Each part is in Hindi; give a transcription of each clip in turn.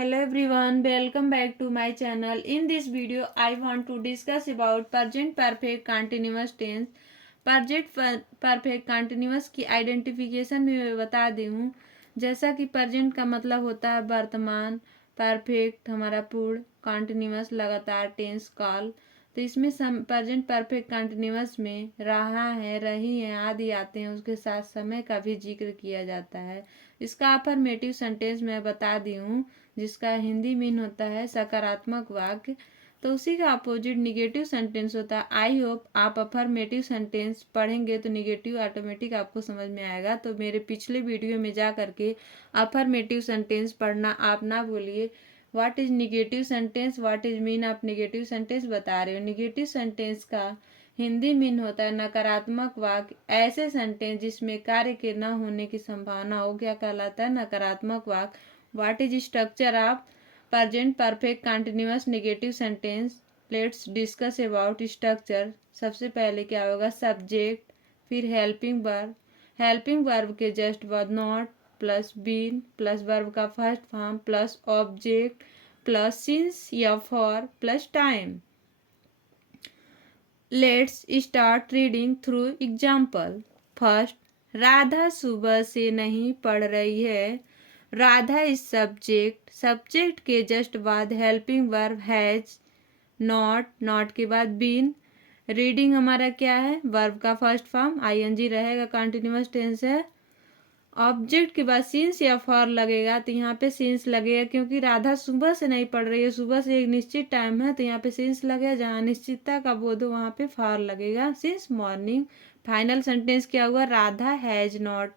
Hello everyone, welcome back to my channel. In this video, I want to discuss about present perfect continuous tense. Perfect continuous की आइडेंटिफिकेशन भी मैं बता दी हूँ। जैसा कि present का मतलब होता है वर्तमान, perfect हमारा पूर्ण, continuous लगातार टेंस काल। तो इसमें प्रेजेंट परफेक्ट कंटिन्यूअस में रहा है, रही है आदि आते हैं, उसके साथ समय का भी जिक्र किया जाता है। इसका अफर्मेटिव सेंटेंस मैं बता दी हूँ, जिसका हिंदी मीन होता है सकारात्मक वाक्य। तो उसी का अपोजिट निगेटिव सेंटेंस होता है। आई होप आप अफर्मेटिव सेंटेंस पढ़ेंगे तो निगेटिव ऑटोमेटिक आपको समझ में आएगा। तो मेरे पिछले वीडियो में जा करके अफर्मेटिव सेंटेंस पढ़ना आप ना भूलिए। What is negative sentence, what is mean of negative sentence बता रहे हो। निगेटिव सेंटेंस का हिंदी मीन होता है नकारात्मक वाक्य। ऐसे सेंटेंस जिसमें कार्य के न होने की संभावना हो, क्या कहलाता है? नकारात्मक वाक्य। What is structure of present perfect continuous negative sentence? Let's discuss about structure. सबसे पहले क्या होगा? सब्जेक्ट, फिर हेल्पिंग वर्ब के जस्ट बाद not plus been plus verb का first form plus object plus since या for plus time. Let's start reading through example. First, Radha सुबह से नहीं पढ़ रही है। राधा इज सब्जेक्ट, सब्जेक्ट के जस्ट बाद हेल्पिंग वर्ब हैज, नॉट के बाद बीन। रीडिंग हमारा क्या है? वर्ब का फर्स्ट फॉर्म आईएनजी रहेगा, कंटिन्यूअस टेंस है। ऑब्जेक्ट के बाद सिंस या फॉर लगेगा, तो यहाँ पे सिंस लगेगा क्योंकि राधा सुबह से नहीं पढ़ रही है। सुबह से एक निश्चित टाइम है तो यहाँ पे सिंस लगेगा। जहाँ निश्चितता का बोध हो वहाँ पे फॉर लगेगा। Since morning. फाइनल सेंटेंस क्या हुआ? Radha has not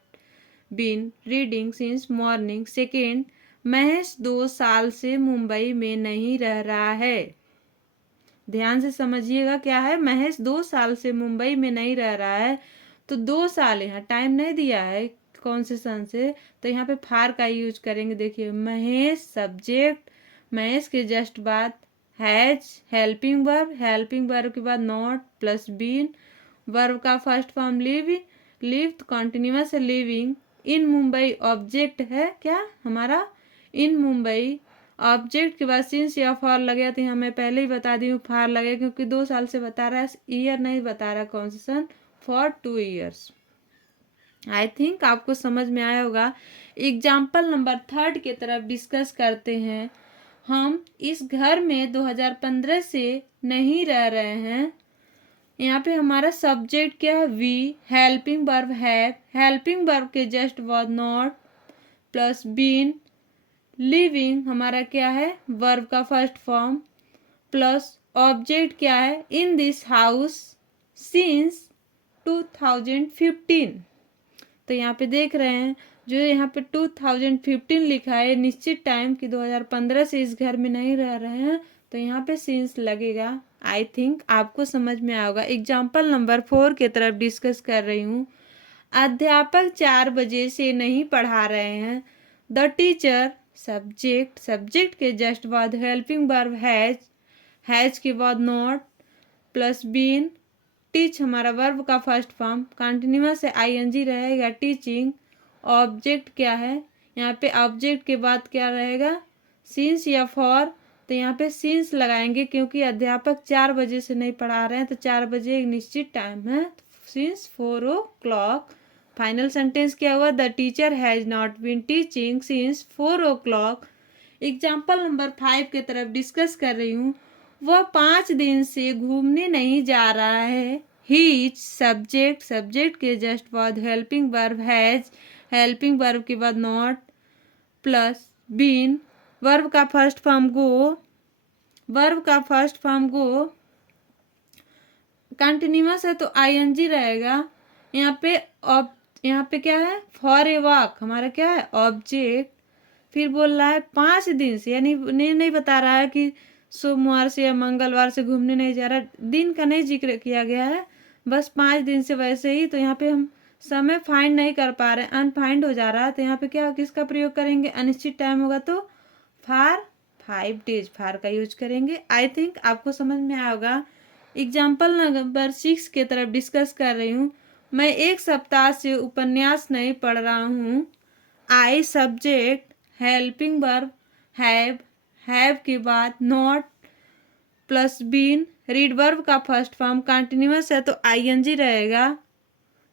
been reading since morning. Second, Mahesh 2 साल से मुंबई में नहीं रह रहा है। ध्यान से समझिएगा, क्या है? महेश 2 साल से मुंबई में नहीं रह रहा है। तो 2 साल यहाँ टाइम नहीं दिया है कौन से सन से, तो यहाँ पे फार का यूज करेंगे। देखिए, महेश सब्जेक्ट, महेश के जस्ट बाद हैज हेल्पिंग वर्ब के बाद नॉट प्लस बीन, वर्ब का फर्स्ट फॉर्म लिव तो कॉन्टिन्यूअस है लिविंग। इन मुंबई ऑब्जेक्ट है क्या हमारा? इन मुंबई ऑब्जेक्ट के बाद सिंस या फॉर लगे, तो यहाँ मैं पहले ही बता दी हूँ फार लगे क्योंकि 2 साल से बता रहा है, ईयर नहीं बता रहा कौन सा सन, फॉर 2 ईयर्स। आई थिंक आपको समझ में आया होगा। एग्जाम्पल नंबर 3 की तरफ डिस्कस करते हैं। हम इस घर में 2015 से नहीं रह रहे हैं। यहाँ पे हमारा सब्जेक्ट क्या है? We, helping verb have, helping verb के जस्ट बाद नॉट प्लस बीन। लिविंग हमारा क्या है? वर्ब का फर्स्ट फॉर्म प्लस ऑब्जेक्ट क्या है? In this house since 2015। तो यहाँ पे देख रहे हैं, जो यहाँ पे 2015 लिखा है, निश्चित टाइम की 2015 से इस घर में नहीं रह रहे हैं, तो यहाँ पे सिंस लगेगा। आई थिंक आपको समझ में आएगा। एग्जाम्पल नंबर 4 की तरफ डिस्कस कर रही हूँ। अध्यापक 4 बजे से नहीं पढ़ा रहे हैं। द टीचर सब्जेक्ट के जस्ट बाद हेल्पिंग वर्ब हैज के बाद नॉट प्लस बीन। टीच हमारा वर्ब का फर्स्ट फॉर्म कंटिन्यूअस है, आईएनजी रहेगा टीचिंग। ऑब्जेक्ट क्या है? यहाँ पे ऑब्जेक्ट के बाद क्या रहेगा? सिंस या फॉर, तो यहाँ पे सिंस लगाएंगे क्योंकि अध्यापक 4 बजे से नहीं पढ़ा रहे हैं, तो 4 बजे एक निश्चित टाइम है, सिंस 4 o'clock। फाइनल सेंटेंस क्या हुआ? The teacher has not been teaching since 4 o'clock। Example number 5 की तरफ डिस्कस कर रही हूँ। वह 5 दिन से घूमने नहीं जा रहा है। ही सब्जेक्ट के जस्ट बाद helping verb has, helping verb के बाद नॉट प्लस बीन, वर्ब का फर्स्ट फॉर्म गो, कंटिन्यूअस है तो आईएनजी रहेगा। यहाँ पे क्या है? फॉर ए वॉक हमारा क्या है? ऑब्जेक्ट। फिर बोल रहा है 5 दिन से, यानी नहीं बता रहा है कि सोमवार से या मंगलवार से घूमने नहीं जा रहा, दिन का नहीं जिक्र किया गया है, बस 5 दिन से वैसे ही। तो यहाँ पे हम समय फाइंड नहीं कर पा रहे, अनफाइंड हो जा रहा है, तो यहाँ पे क्या किसका प्रयोग करेंगे? अनिश्चित टाइम होगा तो फॉर 5 days फार का यूज करेंगे। आई थिंक आपको समझ में आया होगा। एग्जाम्पल नंबर 6 की तरफ डिस्कस कर रही हूँ। मैं 1 सप्ताह से उपन्यास नहीं पढ़ रहा हूँ। I subject helping verb have के बाद not plus been, read verb का फर्स्ट फॉर्म कंटिन्यूअस है तो आईएनजी रहेगा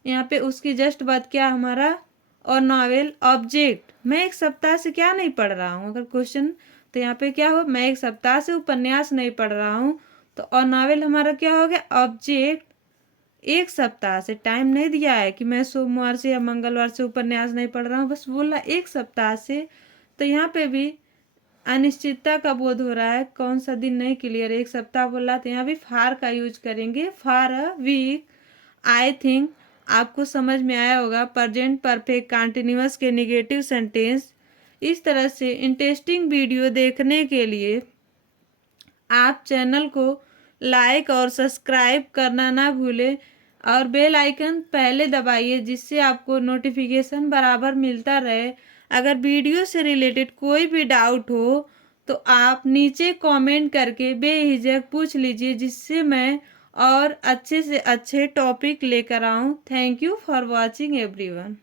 यहाँ पे, उसके जस्ट बाद क्या हमारा और नॉवेल ऑब्जेक्ट। मैं एक सप्ताह से क्या नहीं पढ़ रहा हूँ, अगर क्वेश्चन तो यहाँ पे क्या हो, मैं एक सप्ताह से उपन्यास नहीं पढ़ रहा हूँ, तो और नॉवेल हमारा क्या हो गया ऑब्जेक्ट। एक सप्ताह से टाइम नहीं दिया है कि मैं सोमवार से या मंगलवार से उपन्यास नहीं पढ़ रहा हूँ, बस बोला एक सप्ताह से। तो यहाँ पे भी अनिश्चितता का बोध हो रहा है, कौन सा दिन नहीं क्लियर, एक सप्ताह बोला तो यहाँ भी फार का यूज करेंगे, फार अ वीक। आई थिंक आपको समझ में आया होगा प्रेजेंट परफेक्ट कंटिन्यूअस के नेगेटिव सेंटेंस। इस तरह से इंटरेस्टिंग वीडियो देखने के लिए आप चैनल को लाइक और सब्सक्राइब करना ना भूलें और बेल आइकन पहले दबाइए जिससे आपको नोटिफिकेशन बराबर मिलता रहे। अगर वीडियो से रिलेटेड कोई भी डाउट हो तो आप नीचे कमेंट करके बेझिझक पूछ लीजिए, जिससे मैं और अच्छे से अच्छे टॉपिक लेकर आऊँ। Thank you for watching everyone.